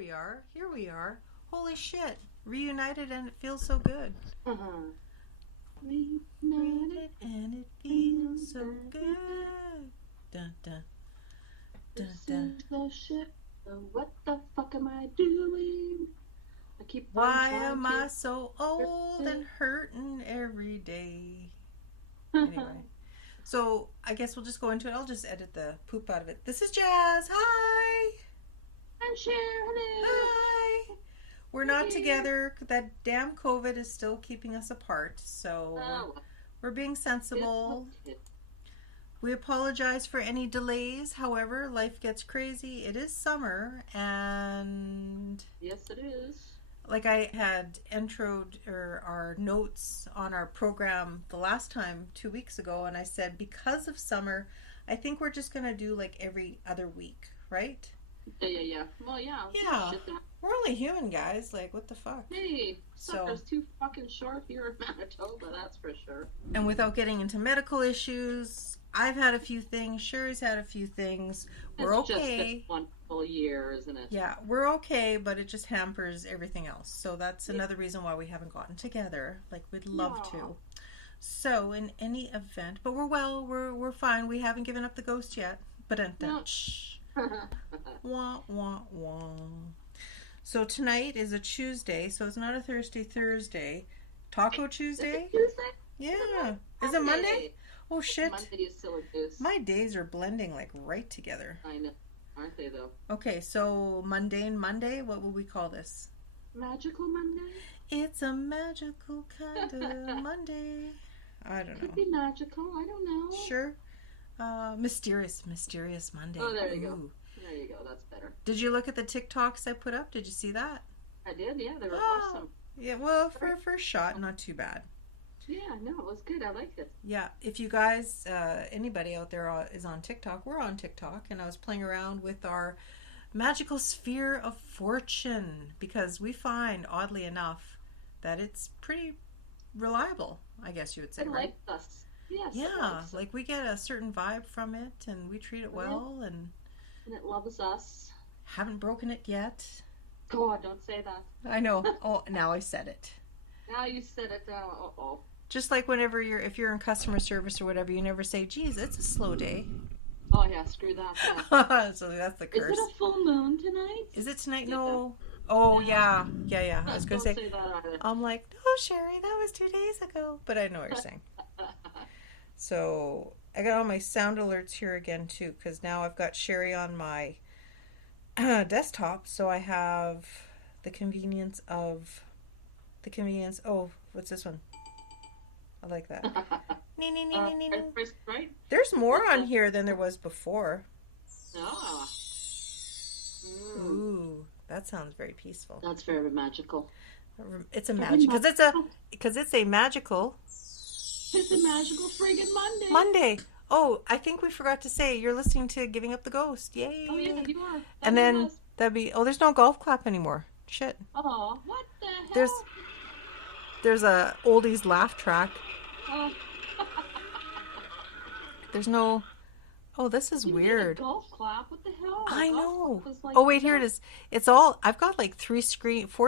we are. Here we are. Holy shit. Reunited and it feels so good. Reunited and it feels so good. Dun, dun. Dun, dun. This is the shit. What the fuck am I doing? Why am I so old and hurting every day? Anyway. So I guess we'll just go into it. I'll just edit the poop out of it. This is Jas. Hi. I'm Sher. Hello. Hi. We're not together. That damn COVID is still keeping us apart. So we're being sensible. We apologize for any delays. However, life gets crazy. It is summer, and yes, it is. Like I had introed our notes on our program the last time 2 weeks ago, and I said because of summer, I think we're just gonna do like every other week, right? Yeah. Well, yeah. Yeah. We're only human, guys. Like, what the fuck? Hey, summer's too fucking short here in Manitoba, that's for sure. And without getting into medical issues, I've had a few things. Sherry's had a few things. We're okay. It's just been one full year, isn't it? Yeah, we're okay, but it just hampers everything else. So that's another reason why we haven't gotten together. Like, we'd love to. So, in any event, but we're well. We're fine. We haven't given up the ghost yet. But wah wah wah. So tonight is a Tuesday, so it's not a Thursday. Taco Tuesday? Tuesday? Yeah. Is it Monday? Oh shit. Monday is still a goose. My days are blending like right together. I know. Aren't they though? Okay, so mundane Monday, what will we call this? Magical Monday? It's a magical kind of Monday. I don't know. Could be magical, I don't know. Sure. Mysterious Monday. Oh, there you go. There you go, that's better. Did you look at the TikToks I put up? Did you see that? I did, yeah, they were awesome. Yeah, well, for a first shot, not too bad. Yeah, no, it was good. I liked it. Yeah, if you guys, anybody out there is on TikTok, we're on TikTok, and I was playing around with our magical sphere of fortune because we find, oddly enough, that it's pretty reliable, I guess you would say, it right? likes us. Yes, yeah, like we get a certain vibe from it, and we treat it well, and it loves us. Haven't broken it yet. God, don't say that. I know. Oh, now I said it. Now you said it. Now, Just like whenever if you're in customer service or whatever, you never say, "Geez, it's a slow day." Oh yeah, screw that. Yeah. So that's the curse. Is it a full moon tonight? Is it tonight? No. Oh yeah. I was gonna say. Don't say that either. I'm like, no, Sherry, that was 2 days ago. But I know what you're saying. So I got all my sound alerts here again too, because now I've got Sherry on my desktop, so I have the convenience. Oh, what's this one? I like that. Right? There's more on here than there was before. Ah. Ooh, that sounds very peaceful. That's very magical. It's a magic because it's a magical. It's a magical friggin' Monday. Oh, I think we forgot to say you're listening to Giving Up the Ghost. Yay! Oh yeah, you are. And then that'd be. Oh, there's no golf clap anymore. Shit. Oh, what the hell? There's a oldies laugh track. Oh. There's no. Oh, this is weird. A golf clap. What the hell? I know. Oh wait, here it is. It's all. I've got like 4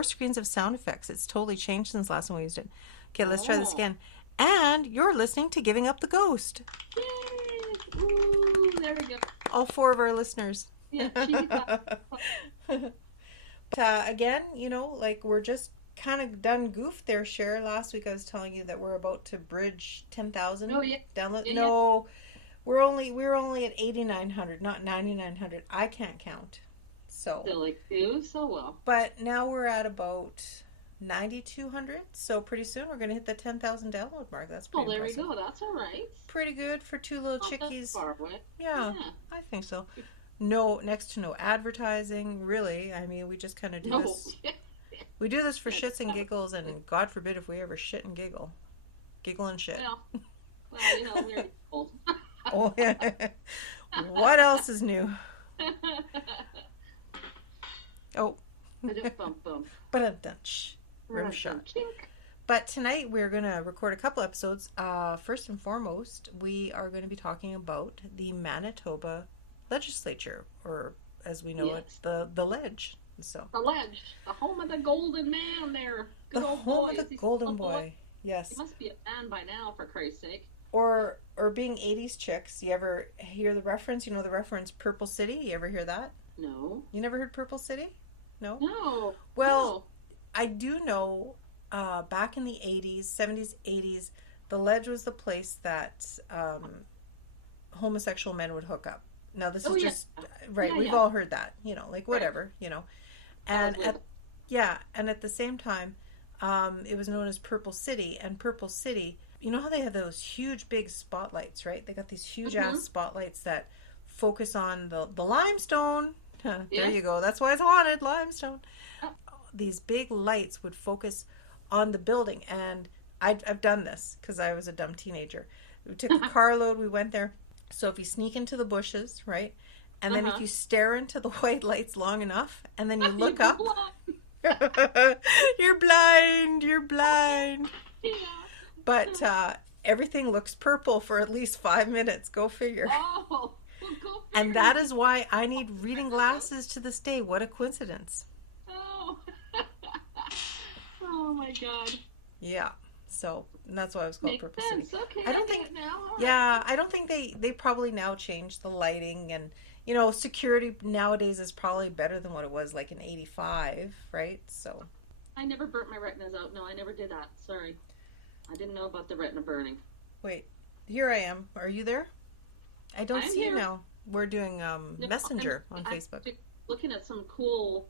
screens of sound effects. It's totally changed since last time we used it. Okay, let's try this again. And you're listening to Giving Up the Ghost. Yay! Ooh, there we go. All 4 of our listeners. Yeah. Again, like we're just kind of done goof there, Cher. Last week I was telling you that we're about to bridge 10,000 download. Yeah, no, we're only at 8,900, not 9,900. I can't count. So well. But now we're at about 9,200. So pretty soon we're going to hit the 10,000 download mark. That's pretty impressive. There we go. That's all right. Pretty good for 2 little chickies. Far away. Yeah, I think so. No, next to no advertising, really. I mean, we just kind of do this. We do this for shits and giggles, and God forbid if we ever shit and giggle. Giggle and shit. Well, we're old. Oh, yeah. What else is new? Oh. Ba-dum-dunch. Rim shot. But tonight we're going to record a couple episodes. First and foremost, we are going to be talking about the Manitoba Legislature, or as we know it, the Ledge. So the ledge, the home of the golden man there. Good the old home boy. of the golden boy. Yes. He must be a man by now, for Christ's sake. Or being 80s chicks. You ever hear the reference? You know the reference Purple City? You ever hear that? No. You never heard Purple City? No? No. Well, no. I do know back in the 80s, 70s, 80s, the Ledge was the place that homosexual men would hook up. Now, this is just, right, yeah, we've all heard that, you know, like whatever, you know. And at the same time, it was known as Purple City, and Purple City, you know how they have those huge big spotlights, right? They got these huge ass spotlights that focus on the limestone. There you go. That's why it's haunted, limestone. These big lights would focus on the building, and I've done this because I was a dumb teenager. We took a carload, we went there. So if you sneak into the bushes, right, and then if you stare into the white lights long enough, and then you look up, you're blind. Yeah. But everything looks purple for at least 5 minutes. Go figure. Oh, well, go figure. And that is why I need reading glasses to this day. What a coincidence. Oh. Oh my God. Yeah. So that's why it was called Makes Purple sense. City. Okay, I don't think. now. Yeah, I don't think they probably now changed the lighting, and you know, security nowadays is probably better than what it was like in '85, right? So. I never burnt my retinas out. No, I never did that. Sorry. I didn't know about the retina burning. Wait, here I am. Are you there? I don't see you now. We're doing Messenger on Facebook. I'm looking at some cool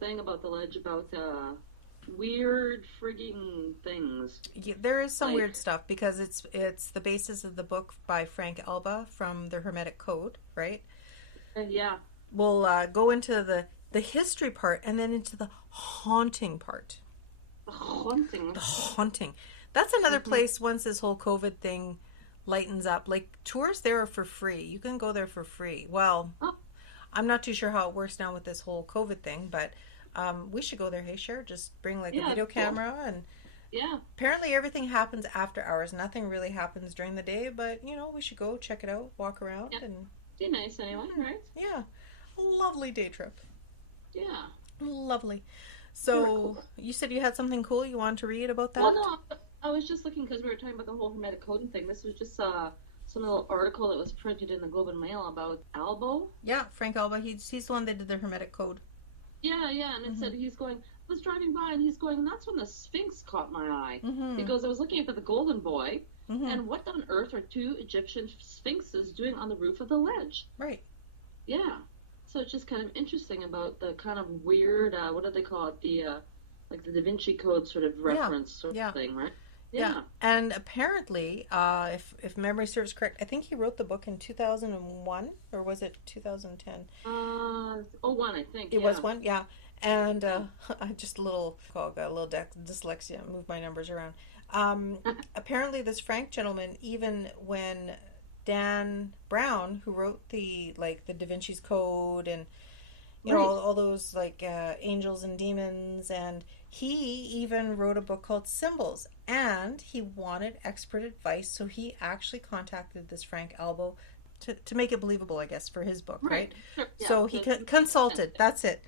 thing about the Ledge about weird frigging things. Yeah, there is some weird stuff because it's the basis of the book by Frank Albo from the Hermetic Code, right? Yeah. We'll go into the history part and then into the haunting part. The haunting. The haunting. That's another place once this whole COVID thing lightens up. Like, tours there are for free. You can go there for free. Well, I'm not too sure how it works now with this whole COVID thing, but we should go there. Hey, Sher, just bring like a video camera and apparently everything happens after hours. Nothing really happens during the day, but you know, we should go check it out, walk around and be nice anyway, right? Yeah. Lovely day trip. Yeah. Lovely. So, cool. You said you had something cool you wanted to read about that? Well, no, I was just looking because we were talking about the whole Hermetic Code thing. This was just some little article that was printed in the Globe and Mail about Albo. Yeah, Frank Albo. He's the one that did the Hermetic Code. Yeah, and it said I was driving by and he's going, that's when the Sphinx caught my eye. He goes, I was looking for the Golden Boy, and what on earth are two Egyptian sphinxes doing on the roof of the ledge? Right. Yeah. So it's just kind of interesting about the kind of weird, what do they call it? The, like the Da Vinci Code sort of reference sort of thing, right? Yeah. And apparently, if memory serves correct, I think he wrote the book in 2001, or was it 2010? 01, I think. It was one, yeah. And I just got a little dyslexia, moved my numbers around. Apparently, this Frank gentleman, even when Dan Brown, who wrote the Da Vinci's Code and you know all those angels and demons, and he even wrote a book called Symbols, and he wanted expert advice, so he actually contacted this Frank Albo to make it believable, I guess, for his book, right? Sure. Yeah. So he consulted. That's it.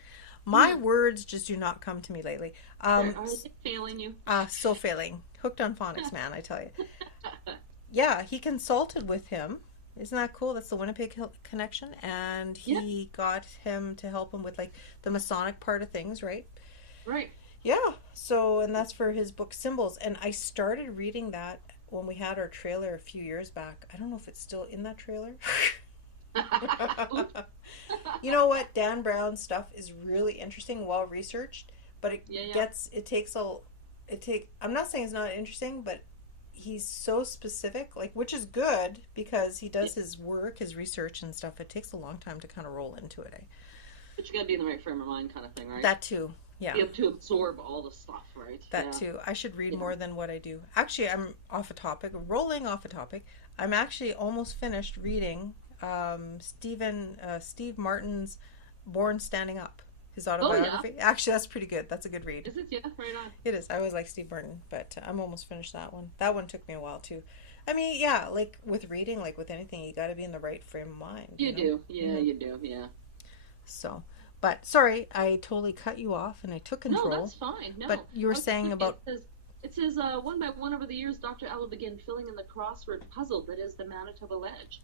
My words just do not come to me lately. Are they failing you? So failing. Hooked on phonics, man, I tell you. Yeah, he consulted with him. Isn't that cool? That's the Winnipeg connection. And he got him to help him with the Masonic part of things, right? Right. Yeah. So, and that's for his book Symbols. And I started reading that when we had our trailer a few years back. I don't know if it's still in that trailer. You know what? Dan Brown's stuff is really interesting, well researched, but I'm not saying it's not interesting, but he's so specific, which is good because he does his work, his research and stuff. It takes a long time to kind of roll into it. But you gotta be in the right frame of mind kind of thing, right? That too, yeah. You have to absorb all the stuff, right? That too. I should read more than what I do. Actually, I'm rolling off a topic. I'm actually almost finished reading Steve Martin's Born Standing Up, his autobiography. Oh, yeah. Actually, that's pretty good. That's a good read. Is it? Yeah, right on. It is. I always like Steve Martin, but I'm almost finished that one. That one took me a while too. I mean, yeah, with reading, with anything, you got to be in the right frame of mind. You do. Yeah, you do. Yeah. So, But sorry, I totally cut you off and I took control. No, that's fine. No. But you were saying about... It says, one by one over the years, Dr. Albo began filling in the crossword puzzle that is the Manitoba Ledge.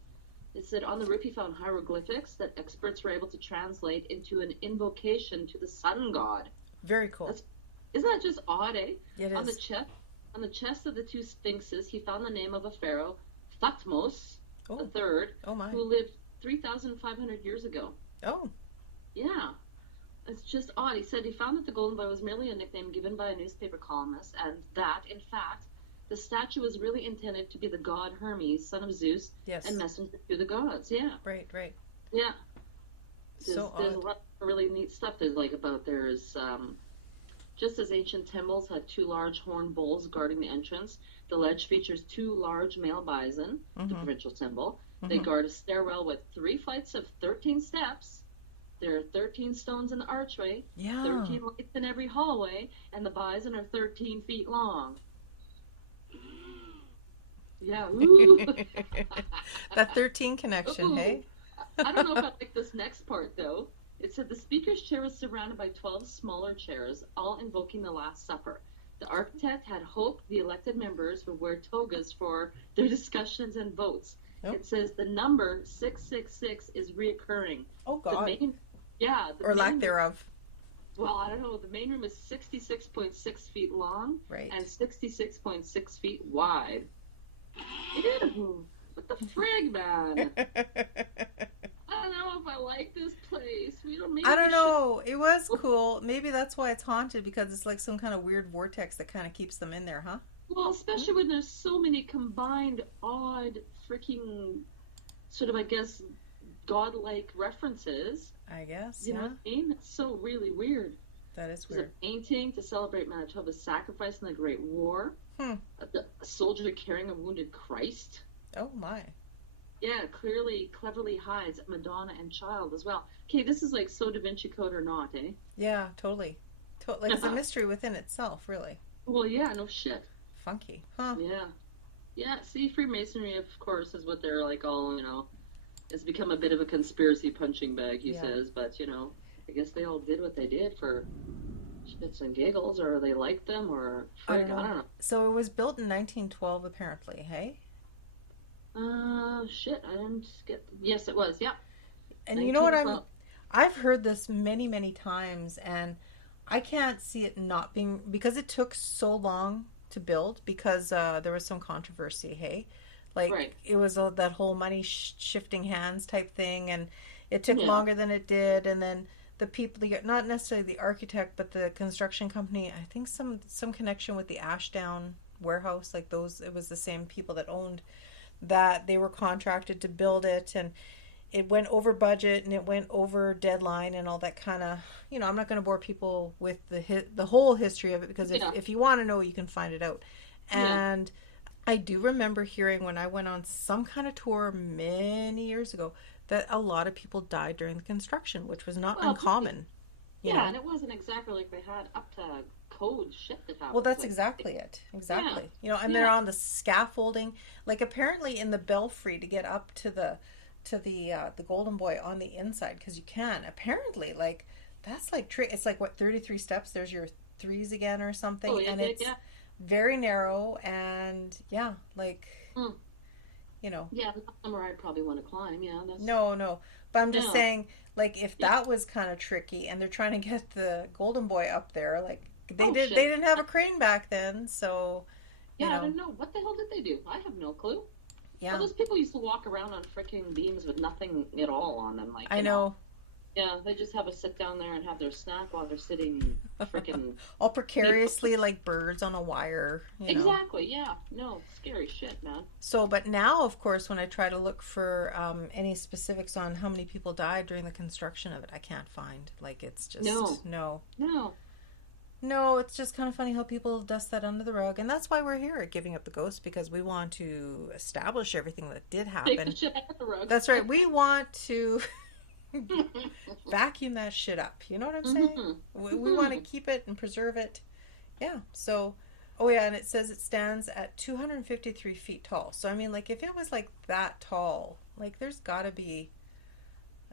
It said on the roof he found hieroglyphics that experts were able to translate into an invocation to the sun god. Very cool. Isn't that just odd, eh? It on is. On the chest of the two sphinxes, he found the name of a pharaoh, Thutmose III, who lived 3,500 years ago. Oh. Yeah. It's just odd. He said he found that the Golden Boy was merely a nickname given by a newspaper columnist, and that, in fact, the statue was really intended to be the god Hermes, son of Zeus, and messenger to the gods. Yeah. Right. Yeah. There's a lot of really neat stuff. There's just as ancient temples had two large horned bulls guarding the entrance, the ledge features two large male bison, the provincial symbol. They guard a stairwell with 3 flights of 13 steps. There are 13 stones in the archway, 13 lights in every hallway, and the bison are 13 feet long. Yeah, ooh. That 13 connection, hey? I don't know if I like this next part, though. It said the speaker's chair was surrounded by 12 smaller chairs, all invoking the Last Supper. The architect had hoped the elected members would wear togas for their discussions and votes. It says the number 666 is reoccurring. Oh, God. Or lack thereof. Well, I don't know. The main room is 66.6 feet long and 66.6 feet wide. Ew, what the frig, man? I don't know if I like this place. I don't know. It was cool. Maybe that's why it's haunted, because it's like some kind of weird vortex that kind of keeps them in there, huh? Well, especially when there's so many combined, odd, freaking, sort of, I guess, godlike references. I guess, You know what I mean? It's so really weird. That is weird. There's a painting to celebrate Manitoba's sacrifice in the Great War. A soldier carrying a wounded Christ. Oh, my. Yeah, cleverly hides Madonna and child as well. Okay, this is like so Da Vinci Code or not, eh? Yeah, totally. Like it's a mystery within itself, really. Well, yeah, no shit. Funky, huh? Yeah. Yeah, see, Freemasonry, of course, is what they're like all, it's become a bit of a conspiracy punching bag, he says, but, I guess they all did what they did for shits and giggles, or they liked them, or I don't know. So it was built in 1912, apparently, hey? Shit, I didn't get... Yes, it was, yeah. And you know what I've heard this many, many times, and I can't see it not being... Because it took so long to build, because there was some controversy, hey? Like, it was that whole money shifting hands type thing, and it took longer than it did, and then the people, not necessarily the architect, but the construction company, I think some connection with the Ashdown warehouse, like those, it was the same people that owned that. They were contracted to build it, and it went over budget, and it went over deadline, and all that kind of, I'm not going to bore people with the whole history of it, because if you want to know, you can find it out. And I do remember hearing when I went on some kind of tour many years ago that a lot of people died during the construction, which was not uncommon. And it wasn't exactly like they had up to code shit that happened. Well, that's exactly it. Exactly. And they're on the scaffolding. Like, apparently in the belfry to get up to the Golden Boy on the inside, because you can. Apparently, like, that's like it's like, what, 33 steps? There's your threes again or something. Oh, yeah, and it's very narrow, and Yeah, the number I'd probably want to climb, No. But I'm just saying, like, if that was kind of tricky, and they're trying to get the Golden Boy up there, like, they didn't have a crane back then, so, I don't know. What the hell did they do? I have no clue. Yeah. Well, those people used to walk around on freaking beams with nothing at all on them. Like, I know. Yeah, they just have a sit down there and have their snack while they're sitting freaking... all precariously like birds on a wire. Exactly, yeah. No, scary shit, man. So, but now, of course, when I try to look for any specifics on how many people died during the construction of it, I can't find. Like, it's just... No, it's just kind of funny how people dust that under the rug. And that's why we're here at Giving Up the Ghost, because we want to establish everything that did happen. Take the shit out of the rug. That's right. We want to... vacuum that shit up. You know what I'm saying? We want to keep it and preserve it. Yeah. So, and it says it stands at 253 feet tall. So, I mean, like, if it was like that tall, like, there's got to be,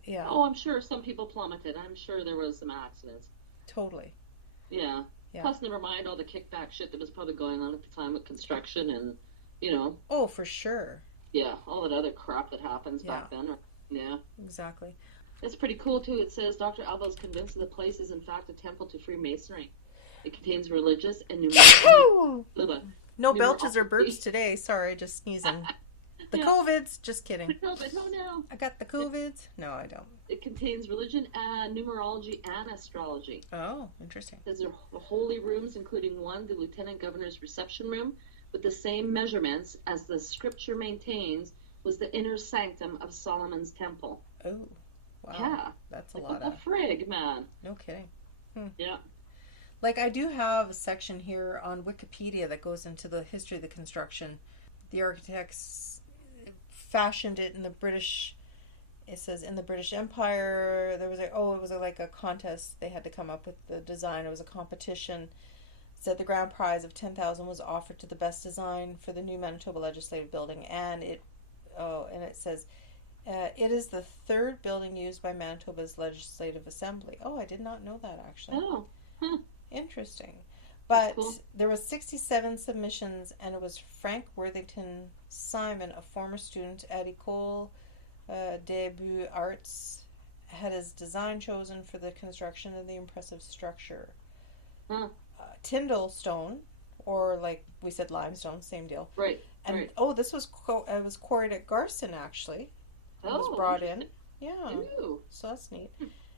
Yeah. Oh, I'm sure some people plummeted. I'm sure there was some accidents. Totally. Yeah. Yeah. Plus, never mind all the kickback shit that was probably going on at the time with construction and, Oh, for sure. Yeah, all that other crap that happens back then. Yeah. Exactly. It's pretty cool, too. It says, Dr. Albo is convinced that the place is, in fact, a temple to Freemasonry. It contains religious and No belches or burps today. Sorry, just sneezing. The COVIDs. Just kidding. The COVID. Oh, no. I got the COVIDs. No, I don't. It contains religion, numerology, and astrology. Oh, interesting. There's holy rooms, including one, the Lieutenant Governor's reception room, with the same measurements as the scripture maintains was the inner sanctum of Solomon's temple. Oh, wow. Yeah. That's a lot what the frig, man. No kidding. Yeah. Like, I do have a section here on Wikipedia that goes into the history of the construction. The architects fashioned it in the British, it says in the British Empire. There was it was like a contest. They had to come up with the design. It was a competition. It said the grand prize of $10,000 was offered to the best design for the new Manitoba Legislative Building. And it says, it is the third building used by Manitoba's Legislative Assembly. Oh, I did not know that, actually. Oh, huh. Interesting. But cool. There was 67 submissions, and it was Frank Worthington Simon, a former student at École des Beaux-Arts, had his design chosen for the construction of the impressive structure. Huh. Tyndall stone, or like we said, limestone, same deal. Right. And right. This was was quarried at Garson, actually. It was brought in. Yeah. Ooh. So that's neat.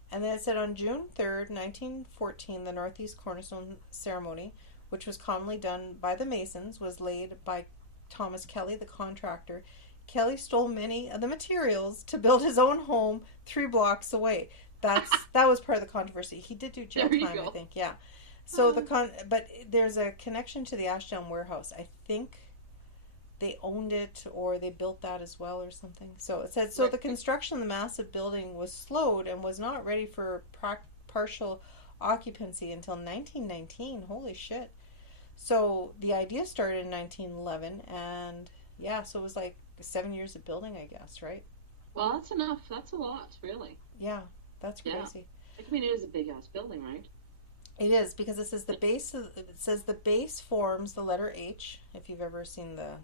And then it said on June 3rd, 1914, the Northeast Cornerstone ceremony, which was commonly done by the Masons, was laid by Thomas Kelly, the contractor. Kelly stole many of the materials to build his own home 3 blocks away. That was part of the controversy. He did do jail time, I think. Yeah. So but there's a connection to the Ashdown warehouse. I think they owned it, or they built that as well, or something. So it said, the construction of the massive building was slowed and was not ready for partial occupancy until 1919. Holy shit. So the idea started in 1911, and so it was like 7 years of building, I guess, right? Well, that's enough. That's a lot, really. Yeah, that's crazy. I mean, it is a big ass building, right? It is, because it says the base forms the letter H, if you've ever seen the,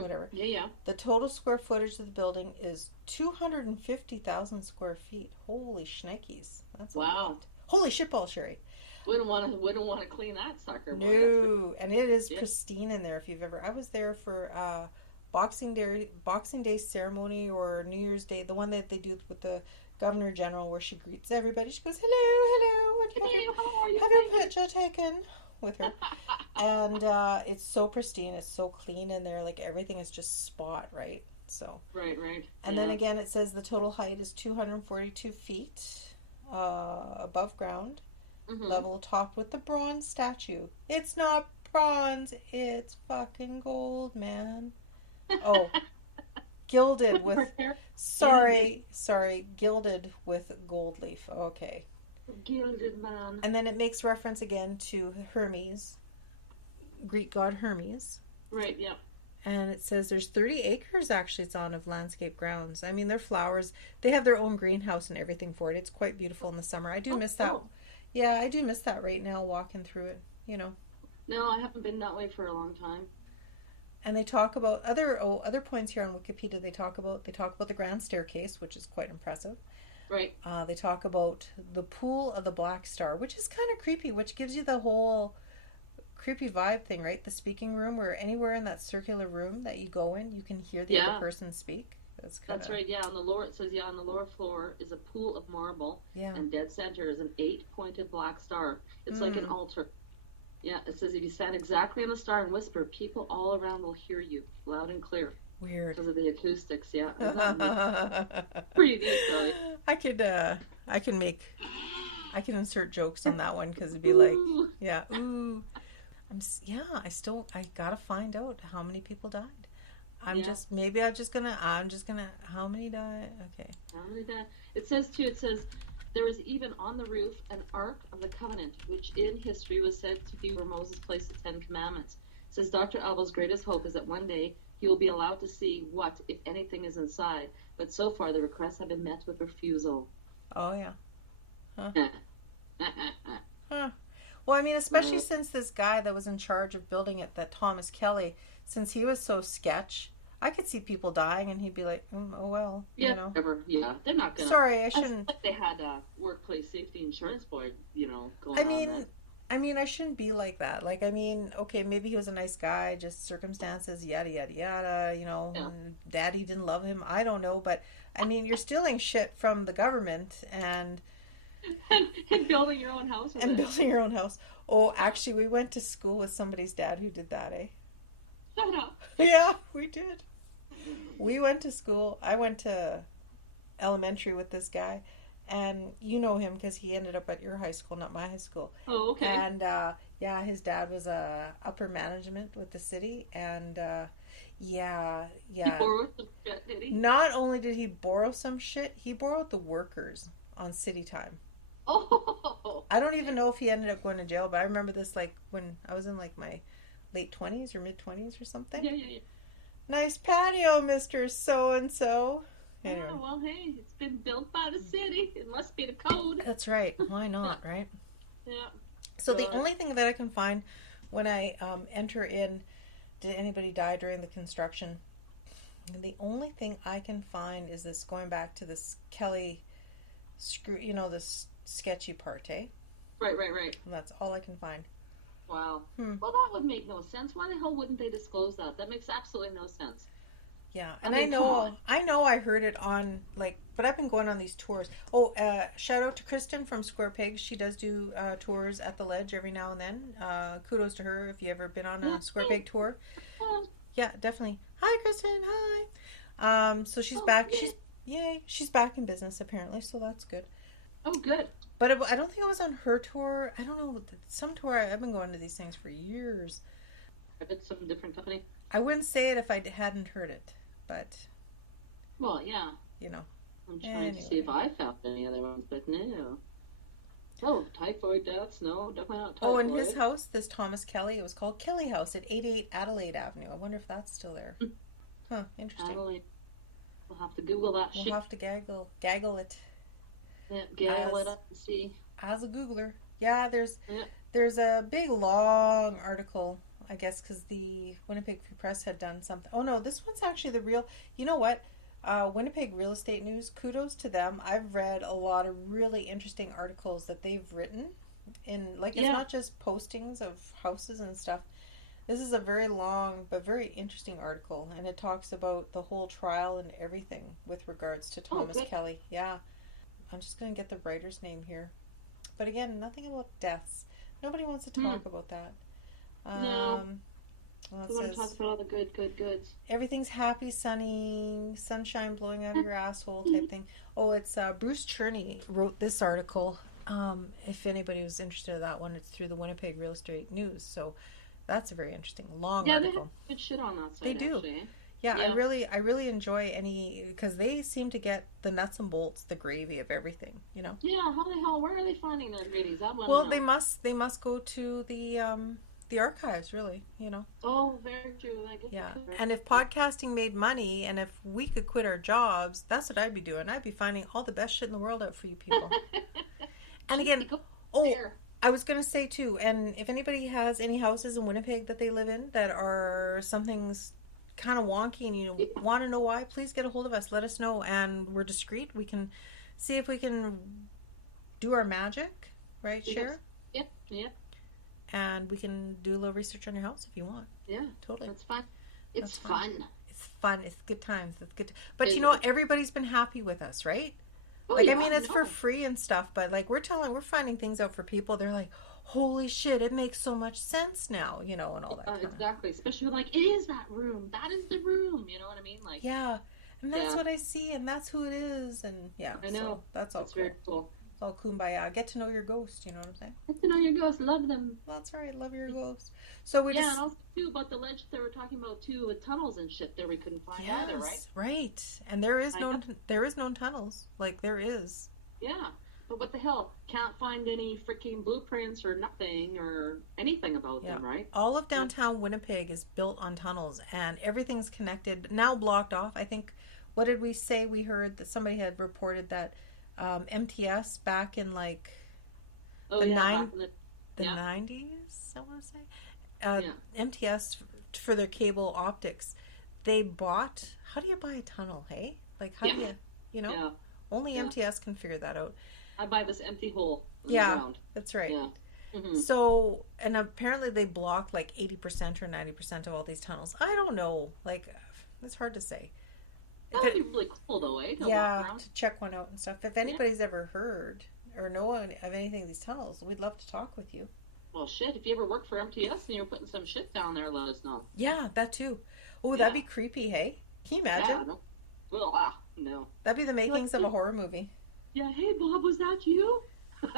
whatever. Yeah. The total square footage of the building is 250,000 square feet. Holy shnikes. That's a lot. Holy shitball, Sherry. Wouldn't want to clean that sucker. No, and it is pristine in there. If you've ever, I was there for Boxing Day ceremony or New Year's Day, the one that they do with the Governor General, where she greets everybody. She goes, hello, and how are you? have your picture taken with her. And it's so pristine, it's so clean in there, like everything is just spot, right? So right. And then again, it says the total height is 242 feet above ground, level topped with the bronze statue. It's not bronze, it's fucking gold, man. Oh, gilded with gilded with gold leaf. Okay. Gilded, man. And then it makes reference again to Hermes, Greek god Hermes. Right, yeah. And it says there's 30 acres actually it's on of landscape grounds. I mean, their flowers, they have their own greenhouse and everything for it. It's quite beautiful in the summer. I do miss that. Yeah, I do miss that right now, walking through it, No, I haven't been that way for a long time. And they talk about other points here on Wikipedia. They talk about the grand staircase, which is quite impressive. Right. They talk about the pool of the Black Star, which is kind of creepy, which gives you the whole creepy vibe thing, right? The speaking room, where anywhere in that circular room that you go in, you can hear the other person speak. That's right. Yeah, on the lower, it says on the lower floor is a pool of marble. Yeah. And dead center is an 8-pointed black star. It's like an altar. Yeah, it says if you stand exactly on the star and whisper, people all around will hear you loud and clear. Weird. Because of the acoustics, yeah. Pretty neat, though. I can insert jokes on that one, because it'd be like, ooh. I gotta find out how many people died. How many died? Okay. How many died? It says, there was even on the roof an Ark of the Covenant, which in history was said to be where Moses placed the 10 Commandments. It says Dr. Albo's greatest hope is that one day he will be allowed to see what, if anything, is inside. But so far, the requests have been met with refusal. Oh, yeah. Huh. Huh. Well, I mean, especially since this guy that was in charge of building it, that Thomas Kelly, since he was so sketch, I could see people dying and he'd be like, oh, well, yeah, you know. Whatever. Yeah, they're not going to. Sorry, I shouldn't. They had a workplace safety insurance board, going on. I mean, I shouldn't be like that. Like, I mean, okay, maybe he was a nice guy, just circumstances, yada, yada, yada, Yeah. Daddy didn't love him. I don't know. But, I mean, you're stealing shit from the government and building your own house. Building your own house. Oh, actually, we went to school with somebody's dad who did that, eh? Shut up. Yeah, we did. We went to school. I went to elementary with this guy. And you know him because he ended up at your high school, not my high school. Oh, okay. And, yeah, his dad was upper management with the city. And, yeah. He borrowed some shit, did he? Not only did he borrow some shit, he borrowed the workers on city time. Oh. I don't even know if he ended up going to jail, but I remember this, like, when I was in, like, my late 20s or mid-20s or something. Yeah. Nice patio, Mr. So-and-so. Anyway. Oh, well, hey, it's been built by the city. It must be the code. That's right. Why not, right? Yeah. So the only thing that I can find when I enter in, did anybody die during the construction? And the only thing I can find is this, going back to this Kelly this sketchy part, eh? Right. And that's all I can find. Wow. Well, that would make no sense. Why the hell wouldn't they disclose that? That makes absolutely no sense. Yeah, and I know I heard it on, like, but I've been going on these tours. Oh, shout out to Kristen from Square Pigs. She does do tours at the Ledge every now and then. Kudos to her if you ever been on a Square Pig tour. Yeah, definitely. Hi, Kristen. Hi. So she's back. She's back in business apparently, so that's good. Oh, good. But I don't think it was on her tour. I don't know. Some tour. I've been going to these things for years. I bet some different company. I wouldn't say it if I hadn't heard it. But, well, yeah. I'm trying to see if I found any other ones, but no. Oh, typhoid deaths? No, definitely not typhoid. Oh, in his house, this Thomas Kelly, it was called Kelly House at 88 Adelaide Avenue. I wonder if that's still there. Huh, interesting. Adelaide. We'll have to Google that shit. We'll have to gaggle it. Yeah, gaggle it up and see. As a Googler. Yeah, there's a big, long article, I guess, because the Winnipeg Free Press had done something. Oh, no, this one's actually the real... You know what? Winnipeg Real Estate News, kudos to them. I've read a lot of really interesting articles that they've written. It's not just postings of houses and stuff. This is a very long but very interesting article, and it talks about the whole trial and everything with regards to Thomas Kelly. Yeah. I'm just going to get the writer's name here. But again, nothing about deaths. Nobody wants to talk about that. No. Well, we want to talk about all the goods. Everything's happy, sunny, sunshine blowing out of your asshole type thing. Oh, it's Bruce Cherney wrote this article. If anybody was interested in that one, it's through the Winnipeg Real Estate News. So that's a very interesting long article. Yeah, they have good shit on that site. They do. Actually. Yeah, I really enjoy any, because they seem to get the nuts and bolts, the gravy of everything, Yeah, how the hell? Where are they finding their goodies? Well, they must go to the archives, really, Oh, very true. I guess. Yeah, and if podcasting made money, and if we could quit our jobs, that's what I'd be doing. I'd be finding all the best shit in the world out for you people. And again, I was going to say too, and if anybody has any houses in Winnipeg that they live in that are something's kind of wonky and you want to know why, please get a hold of us. Let us know, and we're discreet. We can see if we can do our magic, right, Sher? Yep. And we can do a little research on your house if you want. Yeah, totally. That's fun. It's fun. It's fun. It's good times. It's good. But everybody's been happy with us, right? Oh, I mean, it's for free and stuff, but like we're finding things out for people. They're like, holy shit, it makes so much sense now, and all that. Exactly. Especially like, it is that room. That is the room. You know what I mean? Like. Yeah, and that's what I see, and that's who it is, and I know. So that's all. That's cool. Very cool. It's all kumbaya. Get to know your ghost. You know what I'm saying? Get to know your ghost. Love them. That's right. Love your ghost. So we and also too about the ledge they were talking about too, with tunnels and shit there we couldn't find either, right? Right. And there is known tunnels. Like there is. Yeah. But what the hell? Can't find any freaking blueprints or nothing or anything about them, right? All of downtown Winnipeg is built on tunnels, and everything's connected, now blocked off. I think, what did we say? We heard that somebody had reported that MTS back in like the 90s, I want to say. MTS, for their cable optics, they bought, how do you buy a tunnel, hey? Like, how do you know? Yeah. Only MTS can figure that out. I buy this empty hole in the ground. That's right. Yeah. Mm-hmm. So, and apparently they blocked like 80% or 90% of all these tunnels. I don't know. Like, it's hard to say. That would be really cool, though, eh? To check one out and stuff. If anybody's ever heard or know of anything of these tunnels, we'd love to talk with you. Well, shit, if you ever work for MTS and you're putting some shit down there, let us know. Yeah, that too. Oh, that'd be creepy, hey? Can you imagine? Yeah, no. Well, no. That'd be the makings of a horror movie. Yeah, hey, Bob, was that you?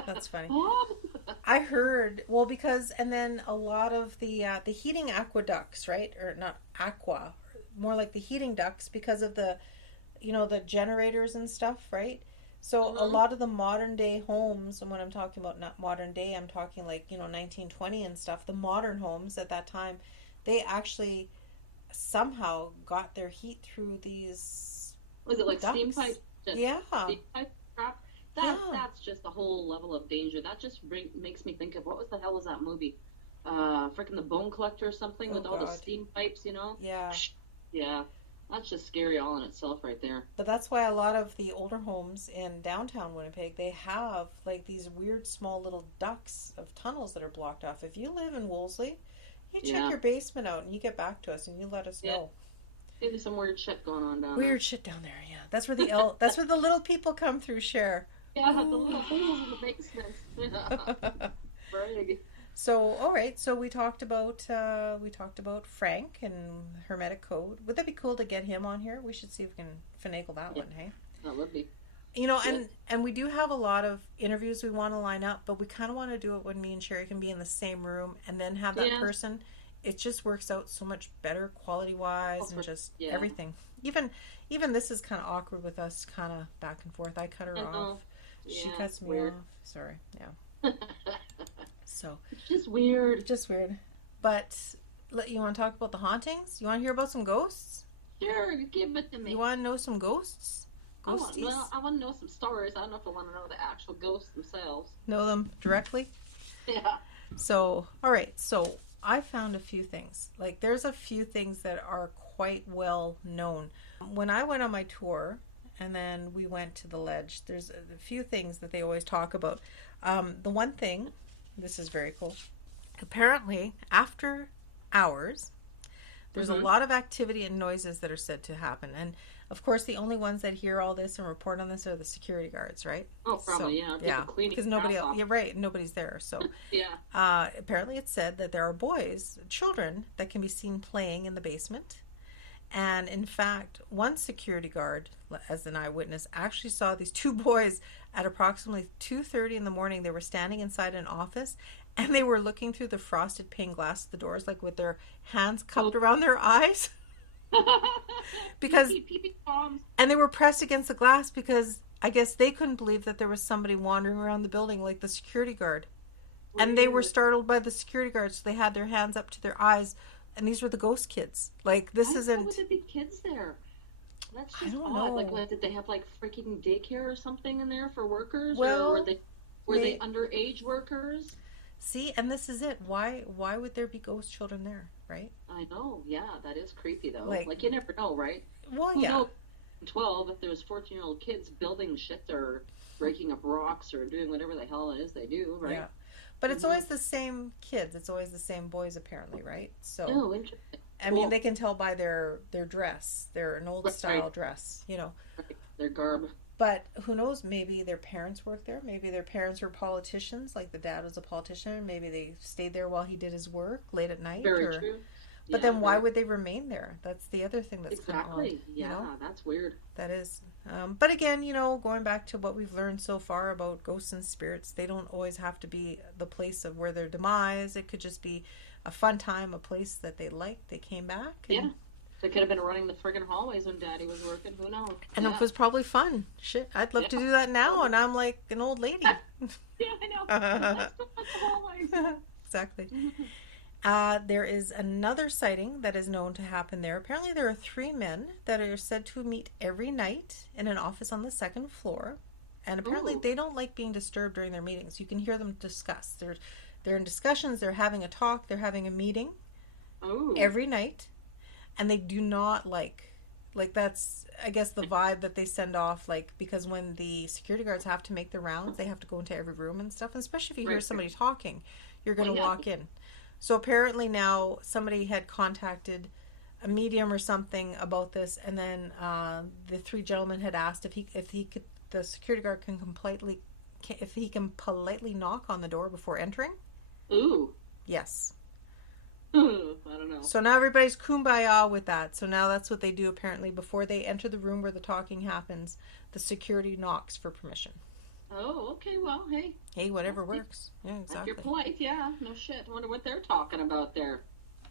That's funny. Bob? I heard, well, because, and then a lot of the heating aqueducts, right? Or not aqua, more like the heating ducts because of the, the generators and stuff, right? So a lot of the modern day homes, and when I'm talking about not modern day, I'm talking like, 1920 and stuff, the modern homes at that time, they actually somehow got their heat through these Was it like ducts. Steam pipe? Yeah. Steam pipe crap? That's just a whole level of danger. That just makes me think of, what the hell was that movie? Freaking The Bone Collector or something with all the steam pipes, Yeah. Yeah. That's just scary all in itself right there. But that's why a lot of the older homes in downtown Winnipeg, they have like these weird small little ducts of tunnels that are blocked off. If you live in Wolseley, you check your basement out and you get back to us and you let us know. Maybe some weird shit going on down there. Weird shit down there, yeah. That's where that's where the little people come through, Sher. Yeah, the little holes in the basement. Right. So, all right. So we talked about Frank and Hermetic Code. Would that be cool to get him on here? We should see if we can finagle that one. Hey, that would be. And we do have a lot of interviews we want to line up, but we kind of want to do it when me and Sherry can be in the same room and then have that person. It just works out so much better quality wise and just everything. Even this is kind of awkward with us, kind of back and forth. I cut her off. She cuts me off. Sorry. Yeah. So it's just weird. But you want to talk about the hauntings? You want to hear about some ghosts? Sure, give it to me. You want to know some ghosts? Ghosties? I want to know some stories. I don't know if I want to know the actual ghosts themselves. Know them directly? Yeah. So, all right. So I found a few things. Like, there's a few things that are quite well known. When I went on my tour, and then we went to the Ledge, there's a few things that they always talk about. The one thing, this is very cool. Apparently, after hours, there's a lot of activity and noises that are said to happen. And, of course, the only ones that hear all this and report on this are the security guards, right? Oh, probably, yeah. Because nobody else, you're right, nobody's there. So, apparently it's said that there are children, that can be seen playing in the basement. And, in fact, one security guard, as an eyewitness, actually saw these two boys at approximately 2:30 in the morning. They were standing inside an office, and they were looking through the frosted pane glass of the doors, like with their hands cupped around their eyes. And they were pressed against the glass because I guess they couldn't believe that there was somebody wandering around the building, like the security guard. Weird. And they were startled by the security guard, so they had their hands up to their eyes. And these were the ghost kids. Like, this isn't... Why would there be kids there? That's just odd. Know. Like, did they have, like, freaking daycare or something in there for workers? Well, or were they underage workers? See, and this is it. Why would there be ghost children there, right? I know. Yeah, that is creepy, though. Like you never know, right? Well, Who knows? 12, if there's 14-year-old kids building shit or breaking up rocks or doing whatever the hell it is they do, right? Yeah. But it's always the same kids. It's always the same boys, apparently, right? So, interesting. I mean, they can tell by their dress. They're an old style dress, Right. Their garb. But who knows? Maybe their parents worked there. Maybe their parents were politicians, like the dad was a politician. Maybe they stayed there while he did his work late at night. Very true. But then why would they remain there? That's the other thing that's kind of odd. Yeah, that's weird. That is. But again, going back to what we've learned so far about ghosts and spirits, they don't always have to be the place of where their demise. It could just be a fun time, a place that they liked. They came back. And They could have been running the friggin' hallways when Daddy was working. Who knows? And it was probably fun. Shit, I'd love to do that now, and I'm like an old lady. Yeah, I know. Let's go the hallways. Exactly. There is another sighting that is known to happen there. Apparently there are 3 men that are said to meet every night in an office on the 2nd floor. And apparently they don't like being disturbed during their meetings. You can hear them discuss. They're in discussions, they're having a talk, they're having a meeting every night. And they do not like that's, I guess, the vibe that they send off, like, because when the security guards have to make the rounds, they have to go into every room and stuff. And especially if you hear somebody talking, you're going to walk in. So apparently now somebody had contacted a medium or something about this, and then the 3 gentlemen had asked if he could, the security guard if he can politely knock on the door before entering. Ooh. Yes. I don't know. So now everybody's kumbaya with that. So now that's what they do apparently. Before they enter the room where the talking happens, the security knocks for permission. Oh, okay, well, hey. Hey, whatever works. Yeah, exactly. You're polite, yeah. No shit. I wonder what they're talking about there.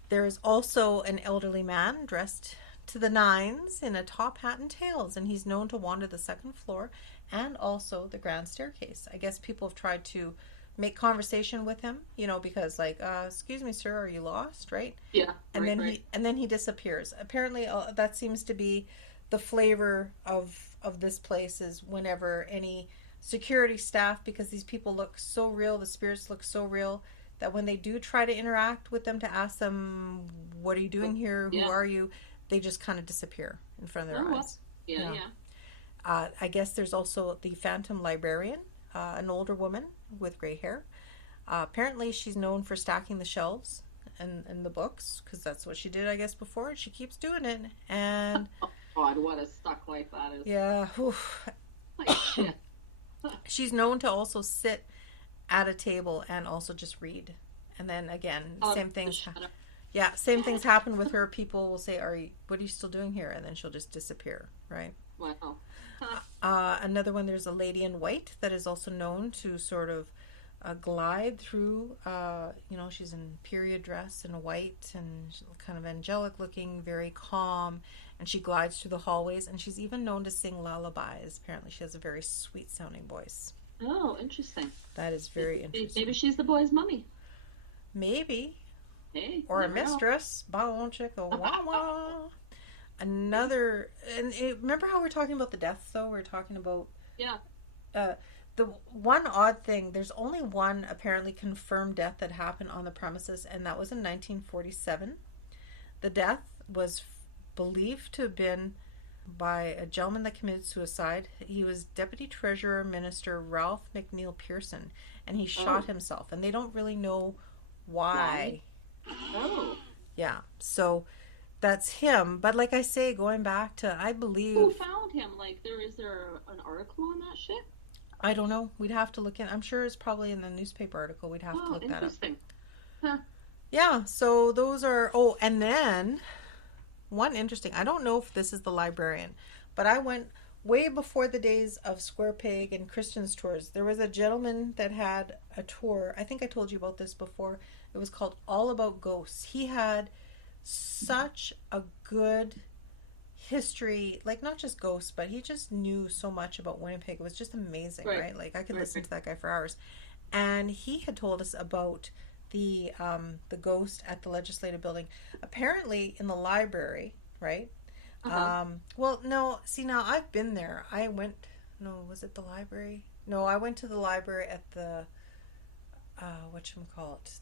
There is also an elderly man dressed to the nines in a top hat and tails, and he's known to wander the 2nd floor and also the grand staircase. I guess people have tried to make conversation with him, because excuse me, sir, are you lost, right? Yeah. And then he disappears. Apparently that seems to be the flavor of this place, is whenever any security staff, because these people look so real, the spirits look so real, that when they do try to interact with them to ask them, what are you doing here, who are you, they just kind of disappear in front of their eyes. Yeah. I guess there's also the Phantom Librarian, an older woman with gray hair. Apparently she's known for stacking the shelves and the books, because that's what she did, I guess, before, and she keeps doing it. And oh God, what a stuck life that is. Yeah. Shit. She's known to also sit at a table and also just read. And then again, same things. Yeah, same things happen with her. People will say, what are you still doing here? And then she'll just disappear, right? Wow. Another one, there's a lady in white that is also known to sort of glide through, she's in period dress in white and kind of angelic looking, very calm, and she glides through the hallways, and she's even known to sing lullabies. Apparently she has a very sweet sounding voice. Oh, interesting. That is very interesting. Maybe she's the boy's mummy. Maybe. Hey, or a mistress. Bow chicka wah wah. Another, and remember how we were talking about the deaths, though? We were talking about the one odd thing. There's only one apparently confirmed death that happened on the premises, and that was in 1947. The death was believed to have been by a gentleman that committed suicide. He was Deputy Treasurer Minister Ralph McNeil Pearson, and he shot himself, and they don't really know why. Oh. Yeah, so that's him. But like I say, going back to, I believe... Who found him? Is there an article on that shit? I don't know. We'd have to look in. I'm sure it's probably in the newspaper article. We'd have to look that up. Interesting. Huh. Yeah, so those are... Oh, and then one interesting... I don't know if this is the Librarian, but I went way before the days of Square Peg and Christian's tours. There was a gentleman that had a tour. I think I told you about this before. It was called All About Ghosts. He had such a good history, not just ghosts, but he just knew so much about Winnipeg. It was just amazing, right? I could listen to that guy for hours. And he had told us about the ghost at the Legislative Building. Apparently in the library, right? Well, no, see, now I've been there. Was it the library? No, I went to the library at the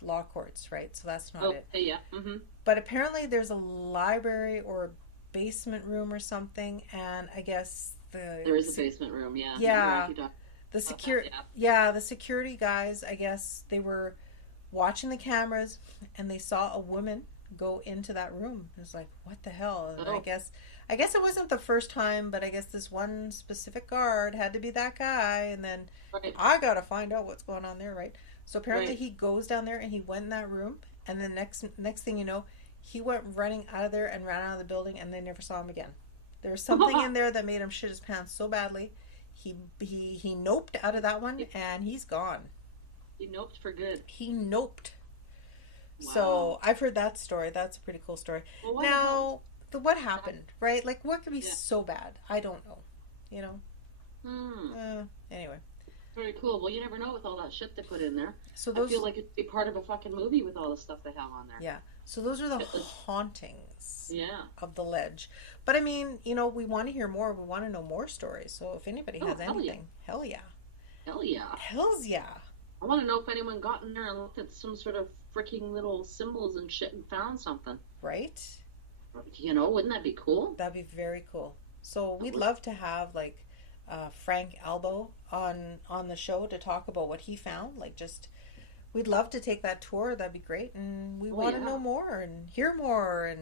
law courts, right? So that's not it. Yeah. Mm-hmm. But apparently there's a library or a basement room or something, and I guess there is a basement room. Yeah. Yeah. The security guys, I guess they were watching the cameras, and they saw a woman go into that room. It was like, what the hell? And I guess it wasn't the first time, but I guess this one specific guard had to be that guy, and then I gotta find out what's going on there, right? So apparently he goes down there and he went in that room, and then next thing you know, he went running out of there and ran out of the building, and they never saw him again. There was something in there that made him shit his pants so badly. He noped out of that one, and he's gone. He noped for good. He noped. Wow. So I've heard that story. That's a pretty cool story. Well, now, what happened, right? Like, what could be so bad? I don't know, you know? Anyway. Very cool. Well, you never know with all that shit they put in there. So I feel like it'd be part of a fucking movie with all the stuff they have on there. Yeah. So those are the hauntings yeah. of the ledge. But I mean, you know, we want to hear more. We want to know more stories. So if anybody has anything, hell yeah. Hell yeah. Hells yeah. I want to know if anyone got in there and looked at some sort of freaking little symbols and shit and found something. Right? You know, wouldn't that be cool? That'd be very cool. So we'd love to have like Frank Albo on the show to talk about what he found. Like, just we'd love to take that tour. That'd be great. And we want to know more and hear more and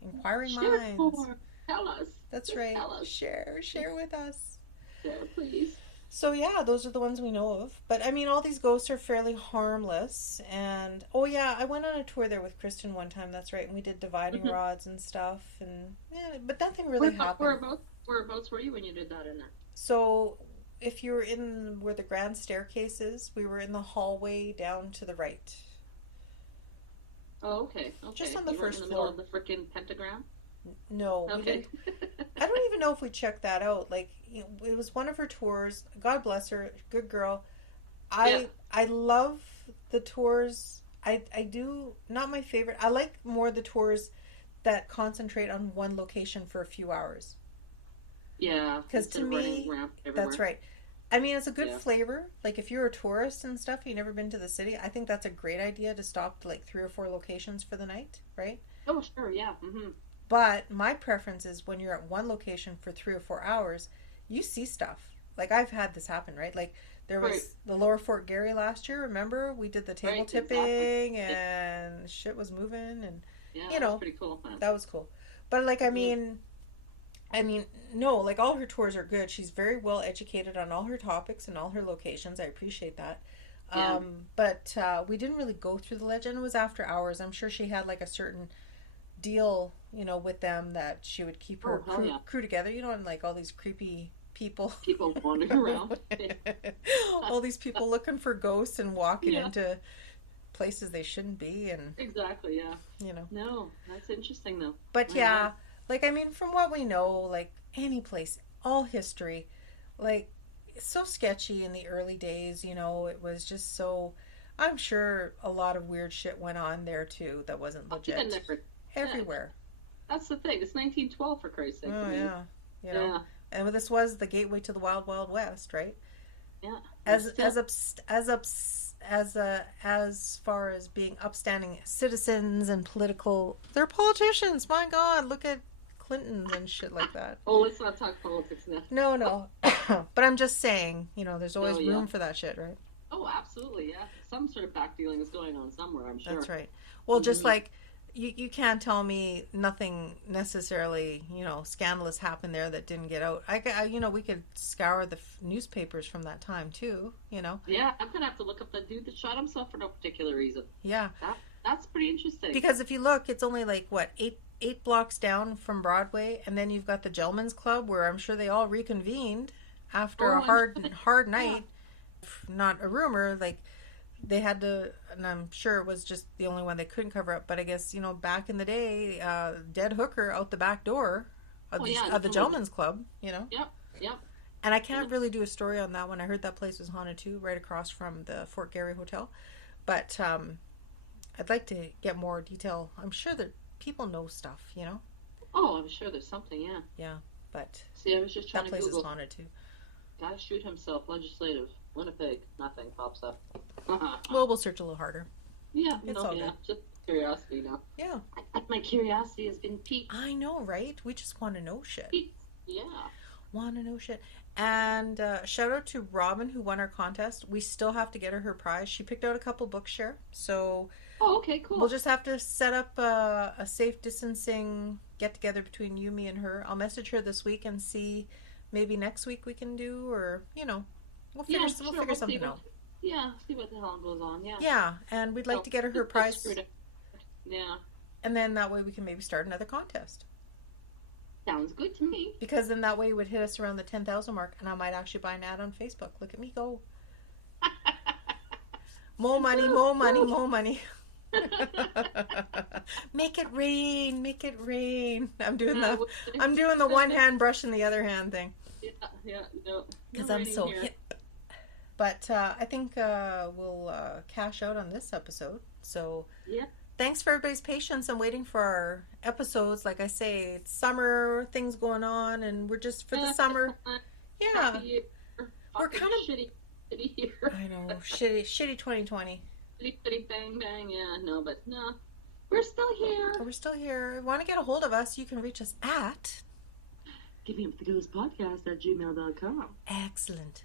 inquiring minds. More. Tell us. That's Just right. Tell us. Share with us. Share, please. So yeah, those are the ones we know of. But I mean, all these ghosts are fairly harmless. And oh yeah, I went on a tour there with Kristen one time. That's right. And we did dividing rods and stuff. And yeah, but nothing really happened. Whereabouts were you when you did that in there? So if you're in where the grand staircase is, we were in the hallway down to the right. Oh, okay. Just on the first in the floor. middle of the frickin' pentagram? No. Okay. I don't even know if we checked that out. Like, you know, it was one of her tours. God bless her. Good girl. I love the tours. I do, not my favorite. I like more the tours that concentrate on one location for a few hours. Yeah. Because to me, that's right. I mean, it's a good flavor. Like, if you're a tourist and stuff, you've never been to the city, I think that's a great idea to stop to, like, 3 or 4 locations for the night, right? Oh, sure, yeah. Mm-hmm. But my preference is when you're at one location for 3 or 4 hours, you see stuff. Like, I've had this happen, right? Like, there was the Lower Fort Garry last year, remember? We did the table tipping and shit was moving and, you know. That was pretty cool. Huh? That was cool. But, like, I mean, no, like, all her tours are good. She's very well educated on all her topics and all her locations. I appreciate that. Yeah. But we didn't really go through the legend. It was after hours. I'm sure she had, like, a certain deal, you know, with them that she would keep her crew together, you know, and like all these creepy people wandering around. All these people looking for ghosts and walking into places they shouldn't be, and exactly, yeah, you know. No, that's interesting though. But like, I mean, from what we know, like any place, all history, like, it's so sketchy in the early days, you know. It was just so, I'm sure a lot of weird shit went on there too that wasn't legit. Everywhere. That's the thing. It's 1912, for Christ's sake. Oh, yeah. You know? And this was the gateway to the Wild Wild West, right? Yeah. As far as being upstanding citizens and political, they're politicians. My God, look at Clinton and shit like that. Oh, let's not talk politics now. No. But I'm just saying, you know, there's always room for that shit, right? Oh, absolutely, yeah. Some sort of backdealing is going on somewhere, I'm sure. That's right. Well, just like, you can't tell me nothing necessarily, you know, scandalous happened there that didn't get out. I you know, we could scour the newspapers from that time too, you know. Yeah, I'm gonna have to look up the dude that shot himself for no particular reason. Yeah, that's pretty interesting. Because if you look, it's only like what eight blocks down from Broadway, and then you've got the Gentlemen's Club, where I'm sure they all reconvened after a hard night. Not a rumor, like. They had to, and I'm sure it was just the only one they couldn't cover up, but I guess, you know, back in the day, dead hooker out the back door of the Gentlemen's Club, you know? Yep. And I can't really do a story on that one. I heard that place was haunted too, right across from the Fort Garry Hotel. But I'd like to get more detail. I'm sure that people know stuff, you know? Oh, I'm sure there's something, yeah. Yeah, but see, I was just trying that place to Google. is haunted too. Guy shoot himself, legislative, Winnipeg, nothing pops up. Well, we'll search a little harder. Yeah, it's all good. Just curiosity now. Yeah. My curiosity has been piqued. I know, right? We just want to know shit. Yeah. Want to know shit. And shout out to Robin, who won our contest. We still have to get her prize. She picked out a couple books, Sher. So okay, cool. We'll just have to set up a safe distancing get-together between you, me, and her. I'll message her this week and see maybe next week we can do, or, you know, we'll figure something out. Yeah, see what the hell goes on, yeah. Yeah, and we'd like to get her prize. Yeah. And then that way we can maybe start another contest. Sounds good to me. Because then that way it would hit us around the 10,000 mark, and I might actually buy an ad on Facebook. Look at me go. More money, more money, more money. Make it rain, make it rain. I'm doing the one hand brushing the other hand thing. Yeah, no. Because I'm so hip. But I think we'll cash out on this episode. So thanks for everybody's patience and waiting for our episodes. Like I say, it's summer, things going on, and we're just for the summer. Yeah. We're kind of shitty year. I know, shitty 2020. Shitty bang bang, yeah, no, but no. We're still here. We're still here. If you want to get a hold of us, you can reach us at givinguptheghostpodcast@gmail.com. Excellent.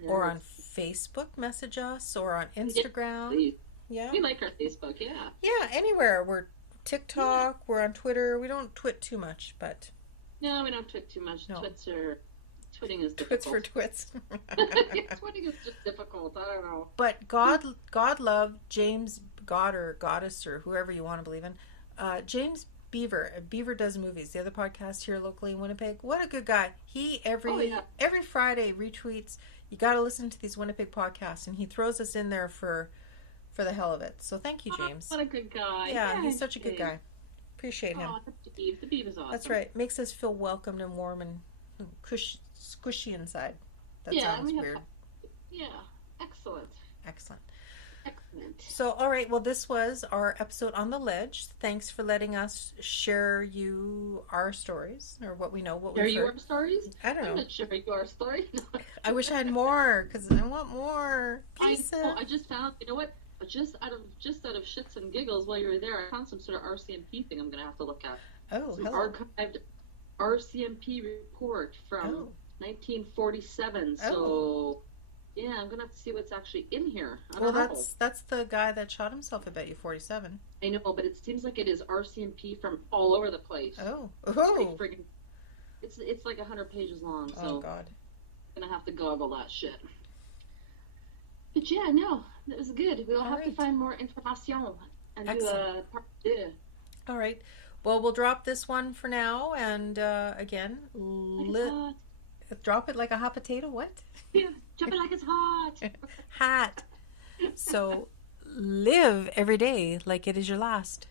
Yes. Or on Facebook, message us, or on Instagram. Yeah. We like our Facebook, yeah. Yeah, anywhere. We're TikTok, we're on Twitter. We don't twit too much, but... No, we don't twit too much. No. Twitting is difficult. Twits for twits. Twitting is just difficult. I don't know. But God loved James God or Goddess or whoever you want to believe in. James Beaver. Beaver Does Movies, the other podcast here locally in Winnipeg. What a good guy. He every Friday retweets. You got to listen to these Winnipeg podcasts, and he throws us in there for the hell of it. So thank you, James. What a good guy. Yeah, he's such a good guy. Appreciate him. The Beav is awesome. That's right. Makes us feel welcomed and warm and squishy inside. That sounds weird. Yeah. Excellent. So, all right. Well, this was our episode on the ledge. Thanks for letting us share our stories, or what we know, what we've heard. Your stories? I don't know. I'm not sharing your story. I wish I had more, because I want more. I know. I just found, you know what? Just out of shits and giggles while you were there, I found some sort of RCMP thing I'm going to have to look at. Oh, some archived RCMP report from 1947. So, yeah, I'm going to have to see what's actually in here. That's the guy that shot himself, I bet you, 47. I know, but it seems like it is RCMP from all over the place. Oh. It's like 100 pages long, so oh, God. I'm going to have to goggle that shit. But yeah, no, that was good. We'll have to find more information and do a part 2. All right. Well, we'll drop this one for now, and again, drop it like a hot potato. What? Yeah, drop it like it's hot. Hot. So live every day like it is your last.